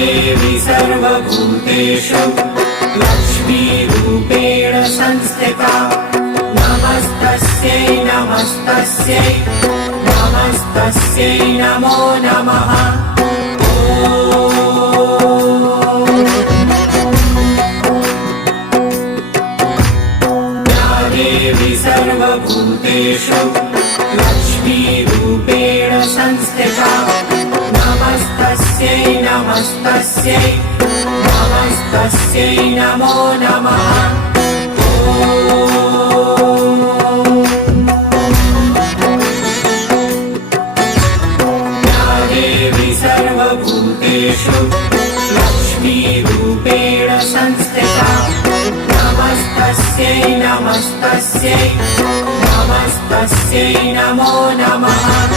देवी सर्वभूतेषु लक्ष्मीरूपेण संस्थिता नमस्तस्यै नमस्तस्यै नमस्तस्यै नमो नमः। या देवी सर्वभूतेषु लक्ष्मीरूपेण संस्थिता नमस्तस्यै नमस्तस्यै नमस्तस्यै नमो नमः। या देवी सर्वभूतेषु लक्ष्मीरूपेण संस्थिता नमस्तस्यै नमस्तस्यै नमस्तस्यै नमो नमः।